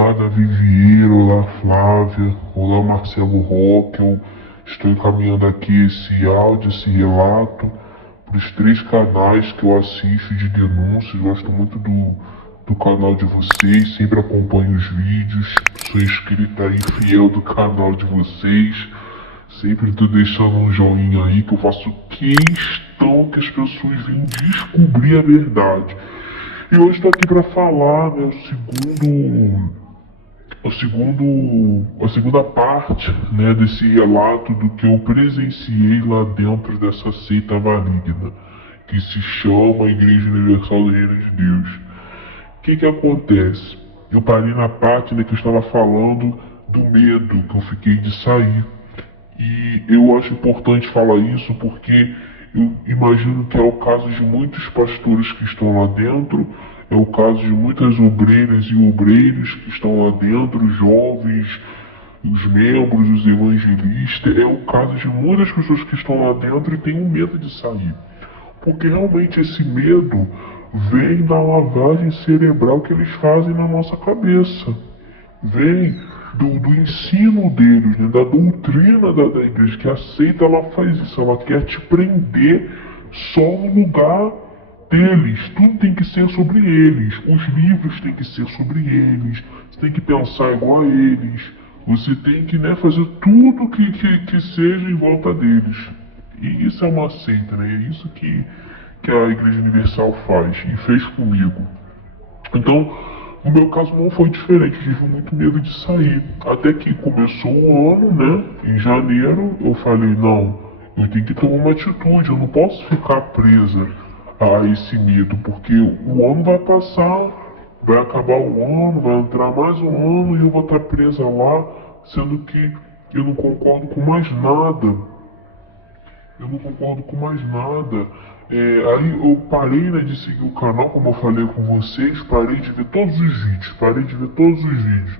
Olá, Davi Vieira, olá, Flávia, olá, Marcelo Roque. Eu estou encaminhando aqui esse áudio, esse relato, para os 3 canais que eu assisto de denúncias. Gosto muito do canal de vocês, sempre acompanho os vídeos, sou inscrito aí fiel do canal de vocês. Sempre tô deixando um joinha aí que eu faço questão que as pessoas venham descobrir a verdade. E hoje estou aqui para falar, né, a segunda parte, né, desse relato do que eu presenciei lá dentro dessa seita maligna, que se chama Igreja Universal do Reino de Deus. O que acontece? Eu parei na parte, né, que eu estava falando do medo que eu fiquei de sair. E eu acho importante falar isso porque eu imagino que é o caso de muitos pastores que estão lá dentro, é o caso de muitas obreiras e obreiros que estão lá dentro, os jovens, os membros, os evangelistas, é o caso de muitas pessoas que estão lá dentro e têm um medo de sair. Porque realmente esse medo vem da lavagem cerebral que eles fazem na nossa cabeça. Vem do ensino deles, né, da doutrina da igreja, que aceita, ela faz isso, ela quer te prender só no lugar deles. Tudo tem que ser sobre eles, os livros têm que ser sobre eles, você tem que pensar igual a eles, você tem que, né, fazer tudo que seja em volta deles. E isso é uma seita, né? É isso que a Igreja Universal faz e fez comigo. Então, no meu caso não foi diferente, eu tive muito medo de sair. Até que começou o ano, né? Em janeiro, eu falei, não, eu tenho que tomar uma atitude, eu não posso ficar presa a esse medo, porque o ano vai passar, vai acabar o ano, vai entrar mais um ano e eu vou estar presa lá, sendo que eu não concordo com mais nada. Eu não concordo com mais nada. Aí eu parei, né, de seguir o canal, como eu falei com vocês, parei de ver todos os vídeos, parei de ver todos os vídeos.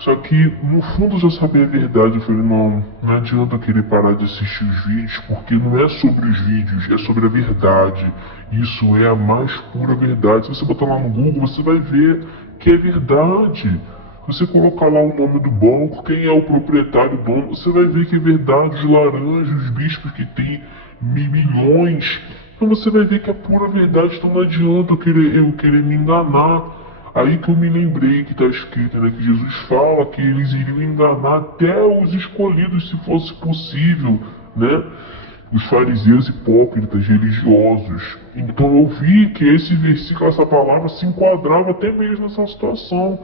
Só que no fundo eu já sabia a verdade. Eu falei, não adianta eu querer parar de assistir os vídeos, porque não é sobre os vídeos, é sobre a verdade. Isso é a mais pura verdade. Se você botar lá no Google, você vai ver que é verdade. Você colocar lá o nome do banco, quem é o proprietário do dono, você vai ver que é verdade, os laranjas, os bispos que tem milhões. Então você vai ver que é pura verdade, então não adianta eu querer me enganar. Aí que eu me lembrei que está escrito, né, que Jesus fala que eles iriam enganar até os escolhidos, se fosse possível, né? Os fariseus hipócritas, religiosos. Então eu vi que esse versículo, essa palavra, se enquadrava até mesmo nessa situação.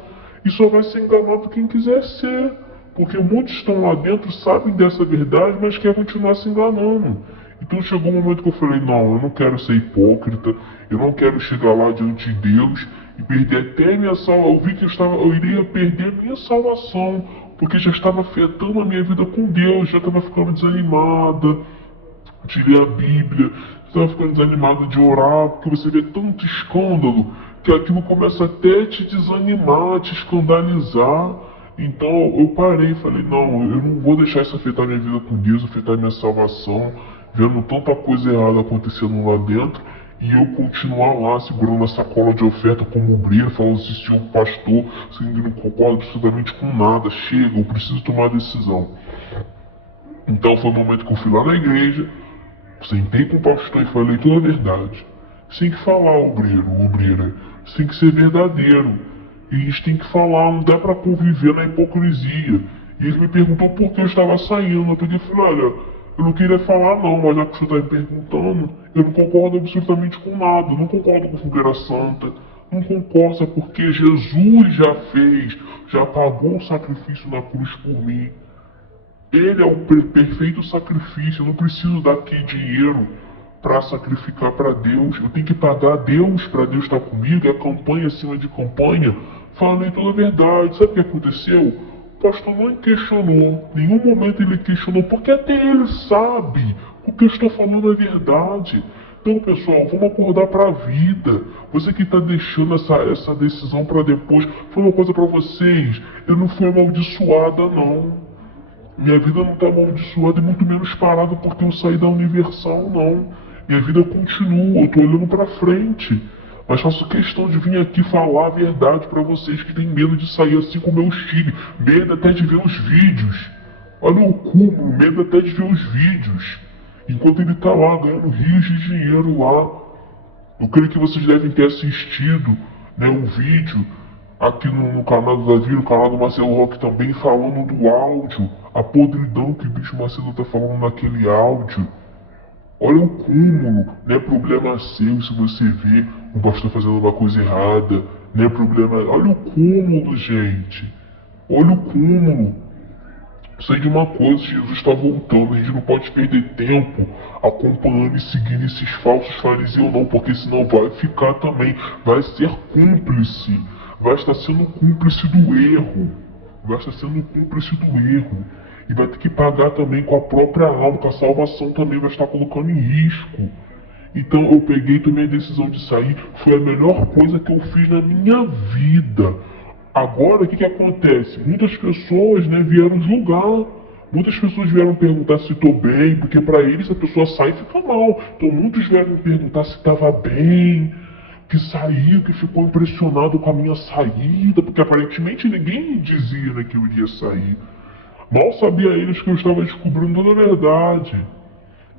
E só vai ser enganado quem quiser ser. Porque muitos estão lá dentro, sabem dessa verdade, mas querem continuar se enganando. Então chegou um momento que eu falei, não, eu não quero ser hipócrita, eu não quero chegar lá diante de Deus e perder até minha salvação. Eu vi que eu iria perder a minha salvação, porque já estava afetando a minha vida com Deus, já estava ficando desanimada de ler a Bíblia, estava ficando desanimada de orar, porque você vê tanto escândalo que aquilo começa até a te desanimar, te escandalizar. Então eu parei e falei, não, eu não vou deixar isso afetar minha vida com Deus, afetar minha salvação, vendo tanta coisa errada acontecendo lá dentro, e eu continuar lá segurando a sacola de oferta como obreiro, falando assim, senhor pastor, assim, eu não concordo absolutamente com nada, chega, eu preciso tomar a decisão. Então foi o momento que eu fui lá na igreja, sentei com o pastor e falei toda a verdade. Você tem que falar, obreiro, obreira. Você tem que ser verdadeiro. E a gente tem que falar, não dá pra conviver na hipocrisia. E ele me perguntou por que eu estava saindo. Eu peguei e falei, olha, eu não queria falar não, mas já que você está me perguntando, eu não concordo absolutamente com nada. Eu não concordo com fogueira santa. Não concordo, sabe porque Jesus já fez, já pagou o sacrifício na cruz por mim. Ele é o perfeito sacrifício. Eu não preciso dar aqui dinheiro para sacrificar para Deus. Eu tenho que pagar a Deus para Deus estar comigo. É campanha acima de campanha. Falei toda a verdade. Sabe o que aconteceu? O pastor não questionou. Em nenhum momento ele questionou. Porque até ele sabe o que eu estou falando é verdade. Então, pessoal, vamos acordar para a vida. Você que está deixando essa decisão para depois. Foi uma coisa para vocês. Eu não fui amaldiçoada, não. Minha vida não está amaldiçoada e muito menos parada porque eu saí da Universal, não. Minha vida continua, eu estou olhando para frente. Mas faço questão de vir aqui falar a verdade pra vocês que têm medo de sair assim como eu estive. Medo até de ver os vídeos. Olha o cúmulo, medo até de ver os vídeos. Enquanto ele tá lá ganhando rios de dinheiro lá. Eu creio que vocês devem ter assistido, né, um vídeo aqui no canal do Davi, no canal do Marcelo Roque também, falando do áudio, a podridão que o bicho Marcelo tá falando naquele áudio. Olha o cúmulo, não é problema seu se você vê um pastor fazendo uma coisa errada, não é problema. Olha o cúmulo, gente. Olha o cúmulo. Sei de uma coisa, Jesus está voltando, a gente não pode perder tempo acompanhando e seguindo esses falsos fariseus não, porque senão vai ficar também, vai ser cúmplice, vai estar sendo cúmplice do erro, vai estar sendo cúmplice do erro, e vai ter que pagar também com a própria alma, com a salvação também vai estar colocando em risco. Então eu peguei e tomei a decisão de sair, foi a melhor coisa que eu fiz na minha vida. Agora, o que acontece? Muitas pessoas, né, vieram julgar. Muitas pessoas vieram perguntar se estou bem, porque para eles a pessoa sai e fica mal. Então muitos vieram me perguntar se estava bem, que saiu, que ficou impressionado com a minha saída, porque aparentemente ninguém me dizia, né, que eu iria sair. Mal sabia eles que eu estava descobrindo toda a verdade.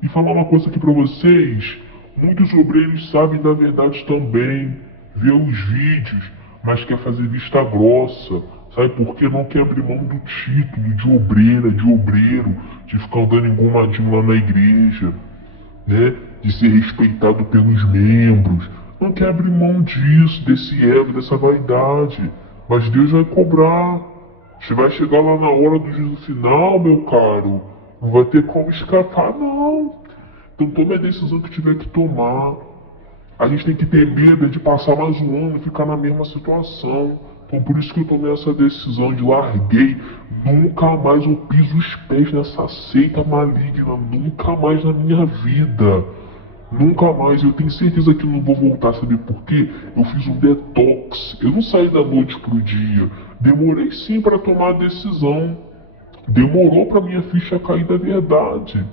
E falar uma coisa aqui para vocês, muitos obreiros sabem da verdade também, vê os vídeos, mas quer fazer vista grossa, sabe por quê? Não quer abrir mão do título de obreira, de obreiro, de ficar andando engomadinho lá na igreja, né? De ser respeitado pelos membros. Não quer abrir mão disso, desse ego, dessa vaidade. Mas Deus vai cobrar. Você vai chegar lá na hora do juízo final, meu caro. Não vai ter como escapar, não. Então tome a decisão que tiver que tomar. A gente tem que ter medo de passar mais um ano e ficar na mesma situação. Então por isso que eu tomei essa decisão de larguei. Nunca mais eu piso os pés nessa seita maligna. Nunca mais na minha vida. Nunca mais. Eu tenho certeza que eu não vou voltar, sabe por quê? Eu fiz um detox. Eu não saí da noite pro dia. Demorei sim para tomar a decisão. Demorou para minha ficha cair da verdade.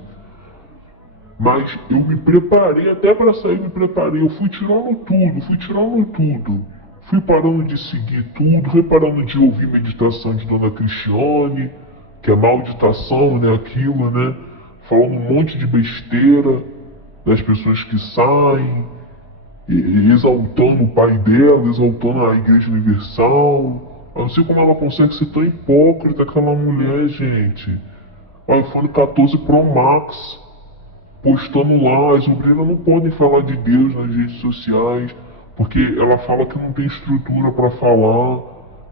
Mas eu me preparei, até para sair me preparei. Eu fui tirando tudo. Fui parando de seguir tudo, fui parando de ouvir meditação de Dona Cristiane, que é maldição, né, aquilo, né? Falando um monte de besteira das pessoas que saem, exaltando o pai dela, exaltando a Igreja Universal. Eu não sei como ela consegue ser tão hipócrita, aquela mulher, gente. O iPhone 14 Pro Max, postando lá, as obreiras não podem falar de Deus nas redes sociais, porque ela fala que não tem estrutura para falar,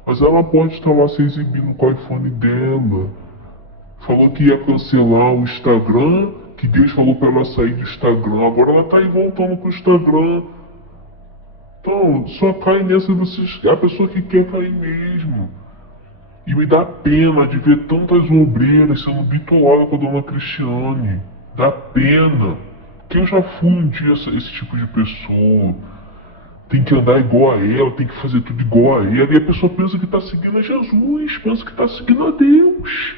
mas ela pode estar lá se exibindo com o iPhone dela. Falou que ia cancelar o Instagram, que Deus falou para ela sair do Instagram, agora ela tá aí voltando pro Instagram. Então, só cai nessa a pessoa que quer cair mesmo. E me dá pena de ver tantas obreiras sendo bitoladas com a Dona Cristiane. Dá pena. Porque eu já fui um dia esse tipo de pessoa. Tem que andar igual a ela, tem que fazer tudo igual a ela. E a pessoa pensa que está seguindo a Jesus, pensa que está seguindo a Deus.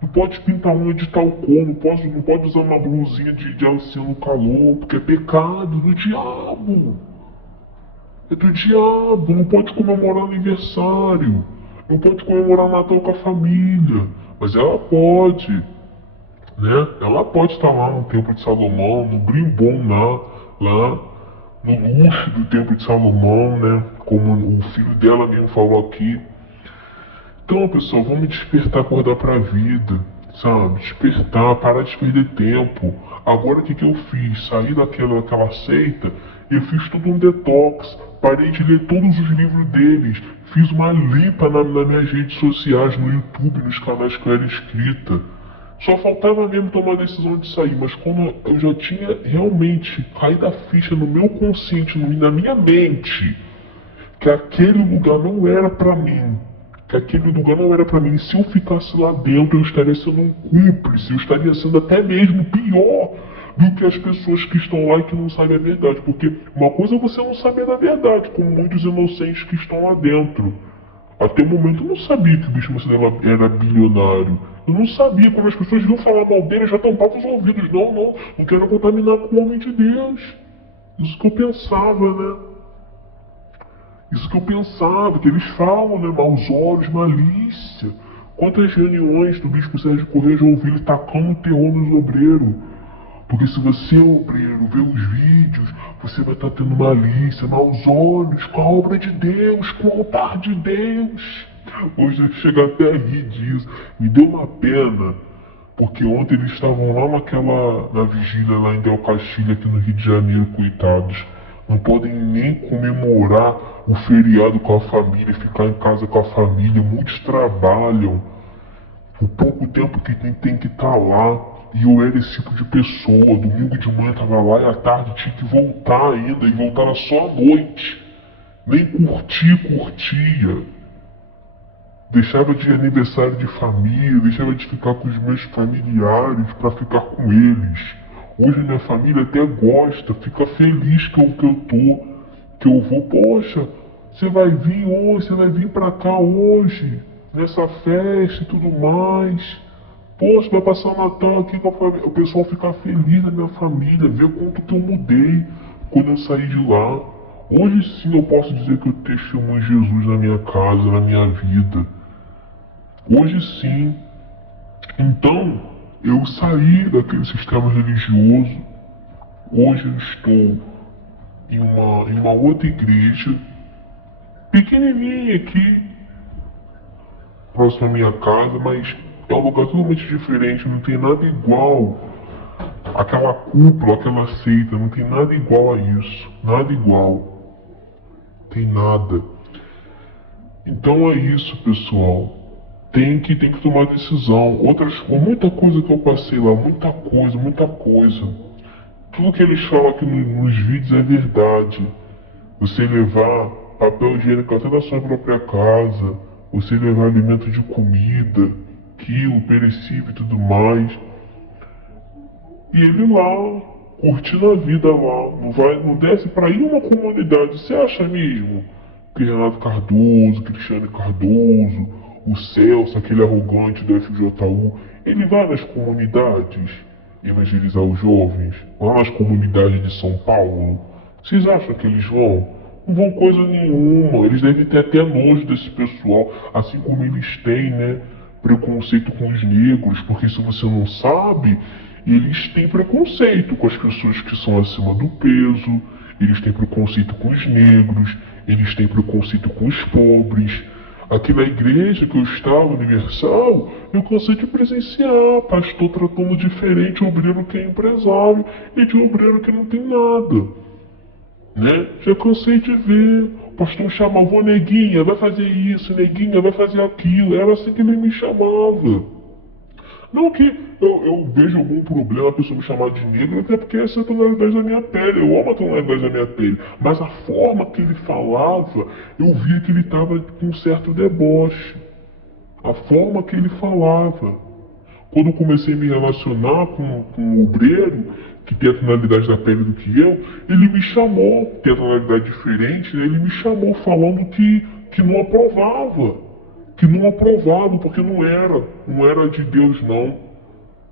Não pode pintar unha de tal cor, não pode usar uma blusinha de alcinha no calor, porque é pecado do diabo. É do diabo, não pode comemorar aniversário, não pode comemorar Natal com a família. Mas ela pode, né? Ela pode estar lá no Templo de Salomão, no brimbom lá no luxo do Templo de Salomão, né? Como o filho dela mesmo falou aqui. Então, pessoal, vamos despertar, acordar pra vida, sabe? Despertar, parar de perder tempo. Agora o que eu fiz? Saí daquela seita, eu fiz todo um detox, parei de ler todos os livros deles, fiz uma limpa nas minhas redes sociais, no YouTube, nos canais que eu era inscrita. Só faltava mesmo tomar a decisão de sair, mas quando eu já tinha realmente caído a ficha no meu consciente, na minha mente, que aquele lugar não era pra mim, se eu ficasse lá dentro, eu estaria sendo um cúmplice, eu estaria sendo até mesmo pior do que as pessoas que estão lá e que não sabem a verdade. Porque uma coisa é você não saber da verdade, como muitos inocentes que estão lá dentro. Até o momento eu não sabia que o bicho Marcelo era bilionário. Eu não sabia, quando as pessoas vinham falar mal dele, eu já tampava os ouvidos. Não quero contaminar com o homem de Deus. Isso que eu pensava, né? Isso que eu pensava, que eles falam, né? Maus olhos, malícia. Quantas reuniões do Bispo Sérgio Corrêa já ouvi ele tacando terror nos obreiros? Porque se você, obreiro, ver os vídeos, você vai estar tendo malícia, maus olhos, com a obra de Deus, com o altar de Deus. Hoje eu chego até a rir disso. Me deu uma pena, porque ontem eles estavam lá na vigília lá em Del Castilho, aqui no Rio de Janeiro, coitados. Não podem nem comemorar o feriado com a família, ficar em casa com a família. Muitos trabalham. O pouco tempo que tem que estar lá. E eu era esse tipo de pessoa. Domingo de manhã estava lá e à tarde tinha que voltar ainda. E voltava só à noite. Nem curtia. Deixava de aniversário de família, deixava de ficar com os meus familiares para ficar com eles. Hoje minha família até gosta, fica feliz que eu vou. Poxa, você vai vir hoje, você vai vir pra cá hoje, nessa festa e tudo mais. Poxa, vai passar o Natal aqui com a família. O pessoal fica feliz na minha família, ver quanto que eu mudei quando eu saí de lá. Hoje sim eu posso dizer que eu testemunho Jesus na minha casa, na minha vida. Hoje sim. Então, eu saí daquele sistema religioso. Hoje eu estou em uma outra igreja, pequenininha aqui, próximo à minha casa, mas é um lugar totalmente diferente, não tem nada igual. Aquela cúpula, aquela seita, não tem nada igual a isso. Nada igual. Tem nada. Então é isso, pessoal. Tem que tomar decisão. Muita coisa que eu passei lá, muita coisa. Tudo que eles falam aqui nos vídeos é verdade. Você levar papel higiênico até da sua própria casa, você levar alimento de comida, quilo, perecível e tudo mais. E ele lá, curtindo a vida lá, não desce pra ir uma comunidade. Você acha mesmo que Renato Cardoso, Cristiano Cardoso, o Celso, aquele arrogante do FJU, ele vai nas comunidades evangelizar os jovens, lá nas comunidades de São Paulo? Vocês acham que eles vão? Não vão coisa nenhuma. Eles devem ter até nojo desse pessoal, assim como eles têm, né, preconceito com os negros, porque se você não sabe, eles têm preconceito com as pessoas que são acima do peso, eles têm preconceito com os negros, eles têm preconceito com os pobres. Aqui na igreja que eu estava, Universal, eu cansei de presenciar pastor tratando diferente obreiro que é empresário e de obreiro que não tem nada, né? Já cansei de ver. O pastor me chamava, neguinha, vai fazer isso, neguinha, vai fazer aquilo. Era assim que ele me chamava. Não que eu vejo algum problema a pessoa me chamar de negro, até porque essa é a tonalidade da minha pele, eu amo a tonalidade da minha pele. Mas a forma que ele falava, eu via que ele estava com um certo deboche. A forma que ele falava. Quando eu comecei a me relacionar com um obreiro, que tem a tonalidade da pele do que eu, ele me chamou, tem a tonalidade diferente, né? Ele me chamou falando que não aprovava. Que não aprovavam, porque não era de Deus não.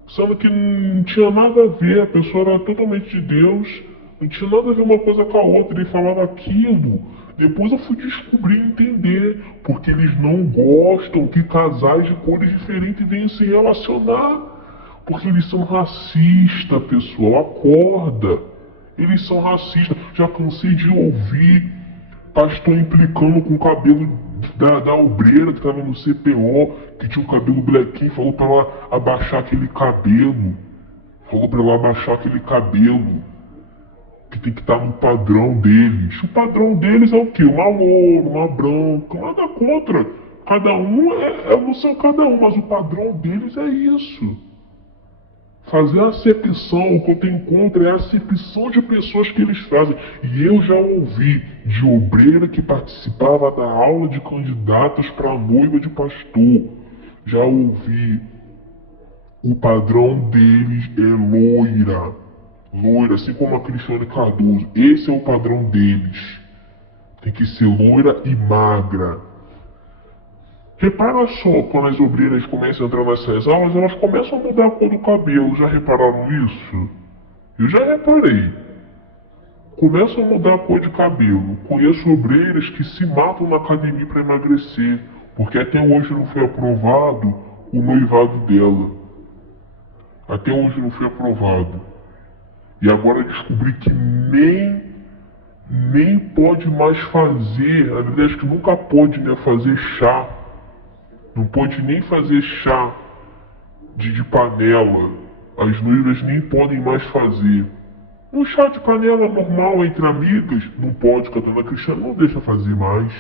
Sendo que não tinha nada a ver, a pessoa era totalmente de Deus, não tinha nada a ver uma coisa com a outra, ele falava aquilo. Depois eu fui descobrir e entender, porque eles não gostam que casais de cores diferentes venham se relacionar. Porque eles são racistas, pessoal, acorda. Eles são racistas. Já cansei de ouvir pastor implicando com o cabelo da obreira que estava no CPO, que tinha o cabelo blequinho, falou para ela abaixar aquele cabelo. Que tem que estar no padrão deles. O padrão deles é o quê? Uma loura, uma branca, nada contra. Cada um é no seu cada um, mas o padrão deles é isso. Fazer a acepção, o que eu tenho contra é a acepção de pessoas que eles fazem. E eu já ouvi de obreira que participava da aula de candidatas para noiva de pastor. Já ouvi. O padrão deles é loira. Loira, assim como a Cristiane Cardoso. Esse é o padrão deles. Tem que ser loira e magra. Repara só, quando as obreiras começam a entrar nessas aulas, elas começam a mudar a cor do cabelo. Já repararam isso? Eu já reparei. Começam a mudar a cor de cabelo. Conheço obreiras que se matam na academia para emagrecer, porque até hoje não foi aprovado o noivado dela. Até hoje não foi aprovado. E agora descobri que nem pode mais fazer, na verdade acho que nunca pode, né, fazer chá. Não pode nem fazer chá de panela. As noivas nem podem mais fazer. Um chá de panela normal entre amigas, não pode, que a dona Cristina não deixa fazer mais.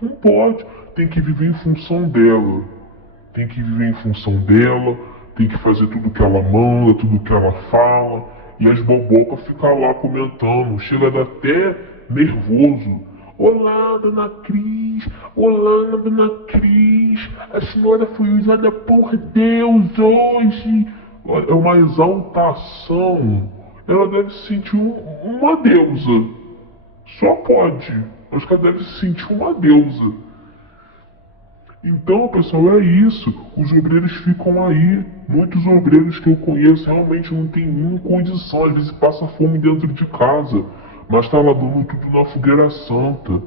Não pode, tem que viver em função dela. Tem que viver em função dela, tem que fazer tudo que ela manda, tudo que ela fala. E as bobocas ficam lá comentando, chega a dar até nervoso. Olá, dona Cris. Olá, dona Cris. A senhora foi usada por Deus hoje. É uma exaltação. Ela deve se sentir uma deusa. Só pode. Acho que ela deve se sentir uma deusa. Então, pessoal, é isso. Os obreiros ficam aí. Muitos obreiros que eu conheço realmente não tem nenhuma condição. Às vezes passa fome dentro de casa, mas está lá dando tudo na fogueira santa.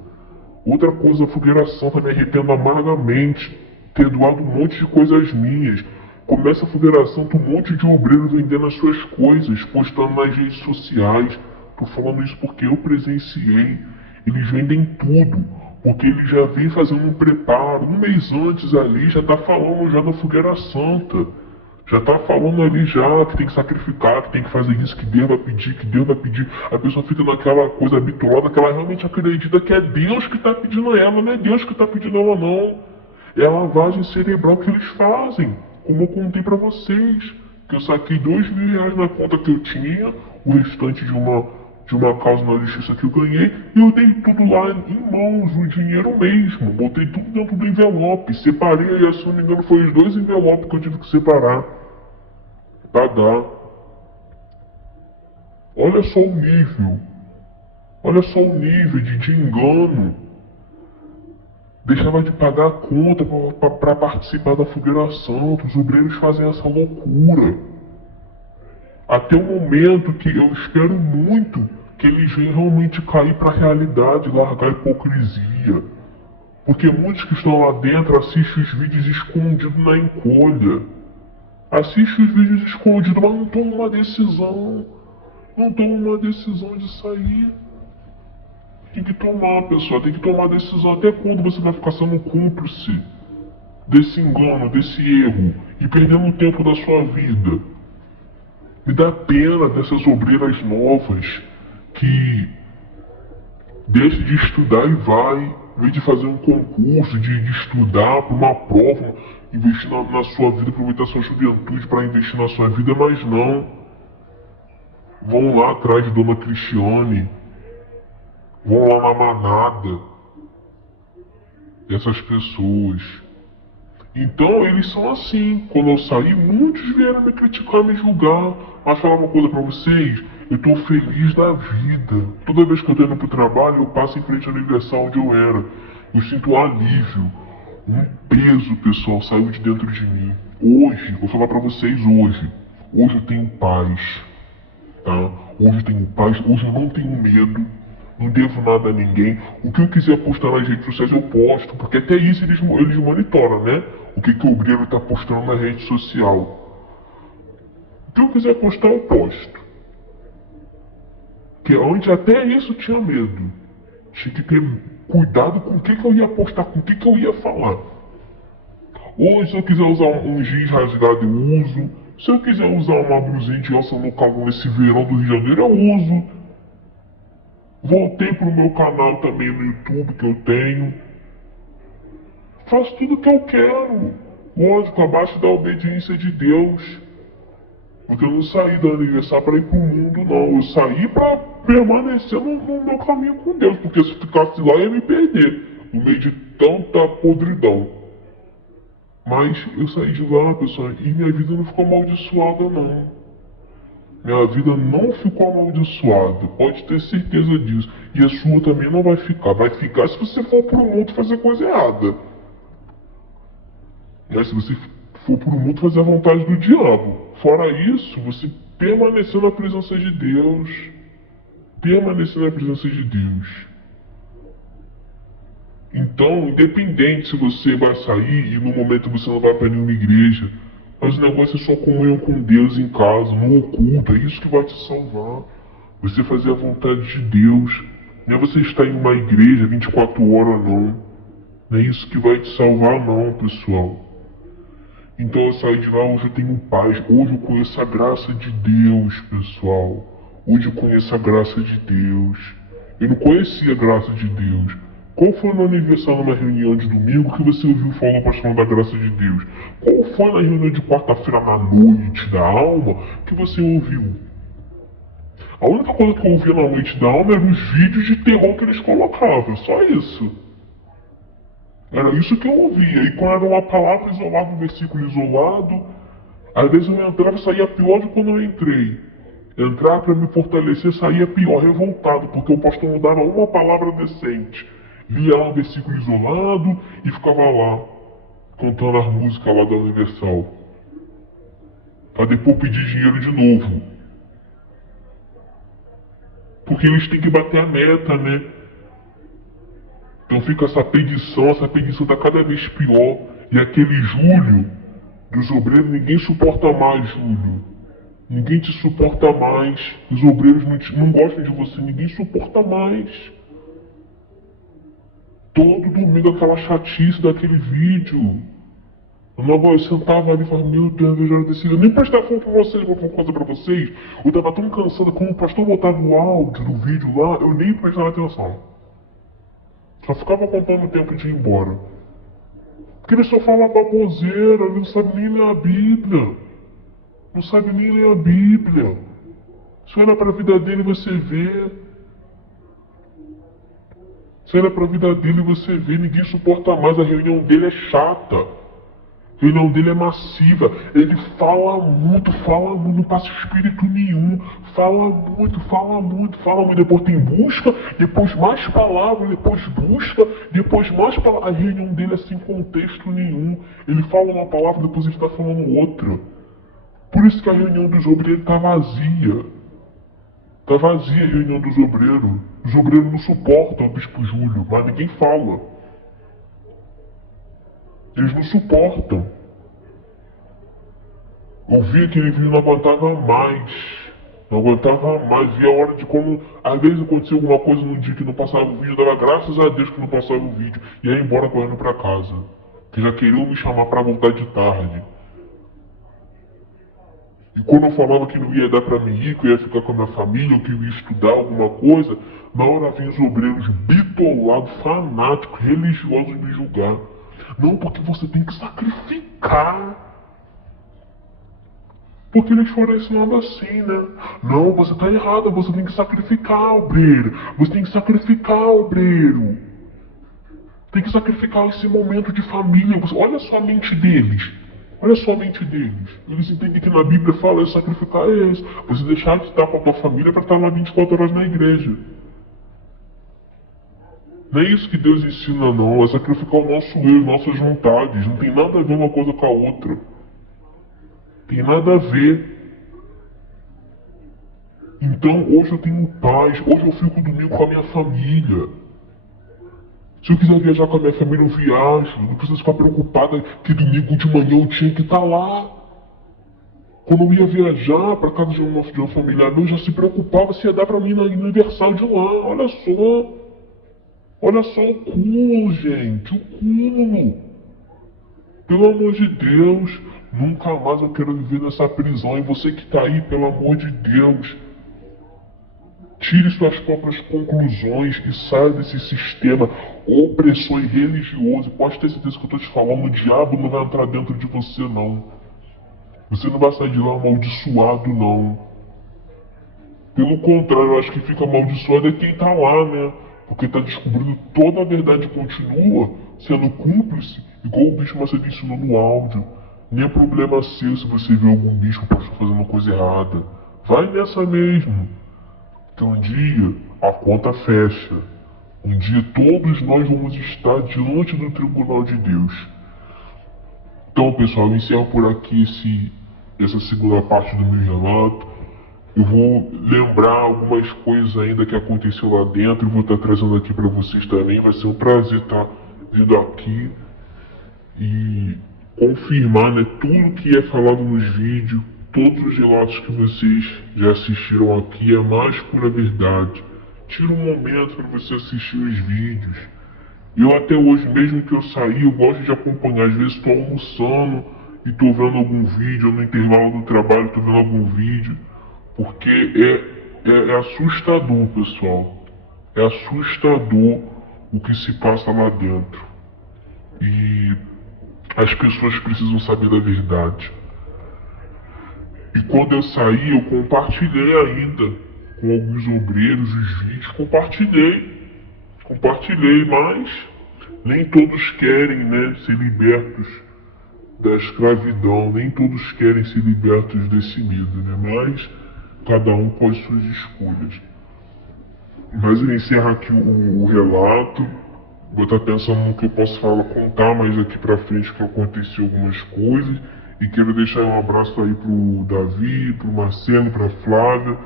Outra coisa, a fogueira santa me arrependo amargamente. Ter doado um monte de coisas minhas. Começa a fogueira santa, um monte de obreiros vendendo as suas coisas, postando nas redes sociais. Tô falando isso porque eu presenciei. Eles vendem tudo. Porque ele já vem fazendo um preparo, um mês antes ali, já tá falando já da fogueira santa. Já tá falando ali já que tem que sacrificar, que tem que fazer isso, que Deus vai pedir, que Deus vai pedir. A pessoa fica naquela coisa habituada que ela realmente acredita que é Deus que tá pedindo a ela, não é Deus que tá pedindo a ela não. É a lavagem cerebral que eles fazem, como eu contei pra vocês. Que eu saquei R$ 2.000 na conta que eu tinha, o restante de uma causa na justiça que eu ganhei, e eu dei tudo lá em mãos, o dinheiro mesmo. Botei tudo dentro do envelope, separei, e se não me engano foi os 2 envelopes que eu tive que separar pra dar. Olha só o nível, olha só o nível de engano. Deixava de pagar a conta para participar da fogueira santa. Os obreiros fazem essa loucura. Até o momento que eu espero muito que eles venham realmente cair para a realidade, largar a hipocrisia. Porque muitos que estão lá dentro assistem os vídeos escondidos na encolha. Assistem os vídeos escondidos, mas não tomam uma decisão. Não tomam uma decisão de sair. Tem que tomar, pessoal, tem que tomar decisão. Até quando você vai ficar sendo cúmplice desse engano, desse erro e perdendo o tempo da sua vida? Me dá pena dessas obreiras novas que deixam de estudar e vai, em vez de fazer um concurso, de estudar para uma prova, investir na sua vida, aproveitar sua juventude para investir na sua vida, mas não. Vão lá atrás de Dona Cristiane, vão lá na manada dessas pessoas. Então eles são assim. Quando eu saí, muitos vieram me criticar, me julgar. Mas falar uma coisa pra vocês, eu tô feliz da vida. Toda vez que eu tô indo pro trabalho, eu passo em frente ao Universal onde eu era. Eu sinto um alívio. Um peso, pessoal, saiu de dentro de mim. Hoje, vou falar pra vocês hoje. Hoje eu tenho paz. Tá? Hoje eu tenho paz, hoje eu não tenho medo. Não devo nada a ninguém. O que eu quiser postar nas redes sociais eu posto, porque até isso eles monitoram, né? O que o obreiro está postando na rede social. O que eu quiser postar eu posto. Que antes até isso tinha medo. Tinha que ter cuidado com o que eu ia postar, com o que eu ia falar. Hoje se eu quiser usar um giz rasgado eu uso. Se eu quiser usar uma blusinha de alça no calor nesse verão do Rio de Janeiro eu uso. Voltei pro meu canal também no YouTube que eu tenho. Faço tudo o que eu quero. Lógico, abaixo da obediência de Deus. Porque eu não saí da aniversário para ir pro mundo, não. Eu saí para permanecer no meu caminho com Deus. Porque se ficasse lá eu ia me perder. No meio de tanta podridão. Mas eu saí de lá, pessoal, e minha vida não ficou amaldiçoada, não. Minha vida não ficou amaldiçoada, pode ter certeza disso. E a sua também não vai ficar. Vai ficar se você for pro mundo fazer coisa errada. Mas se você for pro mundo fazer a vontade do diabo. Fora isso, você permanecer na presença de Deus. permanecer na presença de Deus. Então, independente se você vai sair e no momento você não vai para nenhuma igreja, mas o negócio é só comunhão com Deus em casa, no oculto, é isso que vai te salvar. Você fazer a vontade de Deus. Não é você estar em uma igreja 24 horas, não. Não é isso que vai te salvar, não, pessoal. Então eu saí de lá, hoje eu tenho paz. Hoje eu conheço a graça de Deus, pessoal. Hoje eu conheço a graça de Deus. Eu não conhecia a graça de Deus. Qual foi no aniversário, numa reunião de domingo, que você ouviu falar o pastor da graça de Deus? Qual foi na reunião de quarta-feira na noite da alma que você ouviu? A única coisa que eu ouvia na noite da alma eram os vídeos de terror que eles colocavam, só isso. Era isso que eu ouvia. E quando era uma palavra isolada, um versículo isolado, às vezes eu entrava e saía pior do que quando eu entrei. Entrar para me fortalecer, saía pior, revoltado, porque o pastor não dava uma palavra decente. Lia lá um versículo isolado e ficava lá, cantando as músicas lá da Universal. Para depois pedir dinheiro de novo. Porque eles têm que bater a meta, né? Então fica essa petição tá cada vez pior. E aquele Júlio, dos obreiros, ninguém suporta mais, Júlio. Ninguém te suporta mais. Os obreiros não gostam de você, ninguém suporta mais. Todo domingo aquela chatice daquele vídeo. Eu sentava ali e falava, meu Deus, eu já decidi. Eu nem prestava atenção pra coisa pra vocês. Eu tava tão cansado, quando o pastor botava o áudio do vídeo lá, eu nem prestava atenção. Só ficava contando o tempo de ir embora. Porque ele só fala baboseira, ele não sabe nem ler a Bíblia. Não sabe nem ler a Bíblia. Se olha pra vida dele e você vê. Se olha pra vida dele e você vê, ninguém suporta mais, a reunião dele é chata. A reunião dele é massiva. Ele fala muito, não passa espírito nenhum. Fala muito. Depois tem busca, depois mais palavras, depois busca, depois mais palavras. A reunião dele é sem contexto nenhum. Ele fala uma palavra, depois ele está falando outra. Por isso que a reunião dos obreiros está vazia. Está vazia a reunião dos obreiros. Os obreiros não suportam o Bispo Júlio, mas ninguém fala. Eles não suportam. Eu vi aquele vídeo, não aguentava mais. Não aguentava mais. Via a hora de como, às vezes acontecia alguma coisa num dia que não passava o vídeo, dava graças a Deus que não passava o vídeo. E ia embora correndo pra casa. Que já queriam me chamar pra voltar de tarde. E quando eu falava que não ia dar pra mim ir, que eu ia ficar com a minha família, ou que eu ia estudar alguma coisa, na hora vinham os obreiros bitolados, fanáticos, religiosos me julgar. Não, porque você tem que sacrificar. Porque eles foram ensinados assim, né? Não, você tá errado, você tem que sacrificar, obreiro. Você tem que sacrificar, obreiro. Tem que sacrificar esse momento de família. Olha só a mente deles. Olha só a mente deles. Eles entendem que na Bíblia fala sacrificar é isso. Você deixar de estar com a tua família para estar lá 24 horas na igreja. Não é isso que Deus ensina, não. É sacrificar o nosso eu, nossas vontades. Não tem nada a ver uma coisa com a outra. Tem nada a ver. Então hoje eu tenho paz. Hoje eu fico domingo com a minha família. Se eu quiser viajar com a minha família, eu viajo. Não preciso ficar preocupada que domingo de manhã eu tinha que estar lá. Quando eu ia viajar para casa de um familiar meu, eu já se preocupava se ia dar para mim no aniversário de lá. Olha só. Olha só o cúmulo, gente. O cúmulo. Pelo amor de Deus. Nunca mais eu quero viver nessa prisão. E você que está aí, pelo amor de Deus. Tire suas próprias conclusões e saia desse sistema opressor e religioso. Pode ter certeza que eu estou te falando, o diabo não vai entrar dentro de você, não. Você não vai sair de lá amaldiçoado, não. Pelo contrário, eu acho que fica amaldiçoado é quem está lá, né? Porque está descobrindo toda a verdade e continua sendo cúmplice, igual o bicho Macedo ensinou no áudio. Nem é problema seu se você vê algum bicho fazendo coisa errada. Vai nessa mesmo. Que um dia a conta fecha. Um dia todos nós vamos estar diante do tribunal de Deus. Então, pessoal, eu encerro por aqui essa segunda parte do meu relato. Eu vou lembrar algumas coisas ainda que aconteceu lá dentro e vou estar trazendo aqui para vocês também. Vai ser um prazer estar vindo aqui e confirmar, né, tudo que é falado nos vídeos, todos os relatos que vocês já assistiram aqui é a mais pura verdade. Tira um momento para você assistir os vídeos. Eu até hoje, mesmo que eu saí, eu gosto de acompanhar. Às vezes estou almoçando e estou vendo algum vídeo, ou no intervalo do trabalho estou vendo algum vídeo, porque é assustador, pessoal. É assustador o que se passa lá dentro. E as pessoas precisam saber da verdade. E quando eu saí, eu compartilhei ainda com alguns obreiros os vídeos, compartilhei, mas nem todos querem, né, ser libertos da escravidão, nem todos querem ser libertos desse medo, né, mas cada um com as suas escolhas. Mas eu encerro aqui o relato. Vou estar pensando no que eu posso falar, contar mais aqui pra frente que aconteceu algumas coisas. E quero deixar um abraço aí pro Davi, pro Marcelo, pra Flávia.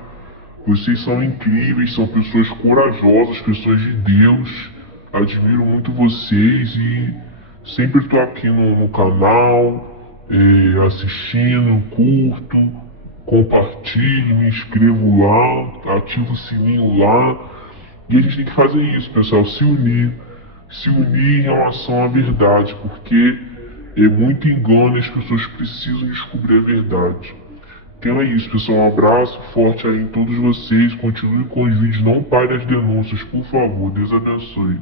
Vocês são incríveis, são pessoas corajosas, pessoas de Deus. Admiro muito vocês e sempre estou aqui no canal, assistindo, curto, compartilho, me inscrevo lá, ativo o sininho lá. E a gente tem que fazer isso, pessoal, se unir em relação à verdade, porque é muito engano e as pessoas precisam descobrir a verdade. Então é isso, pessoal, um abraço forte aí em todos vocês, continue com os vídeos, não pare as denúncias, por favor, Deus abençoe.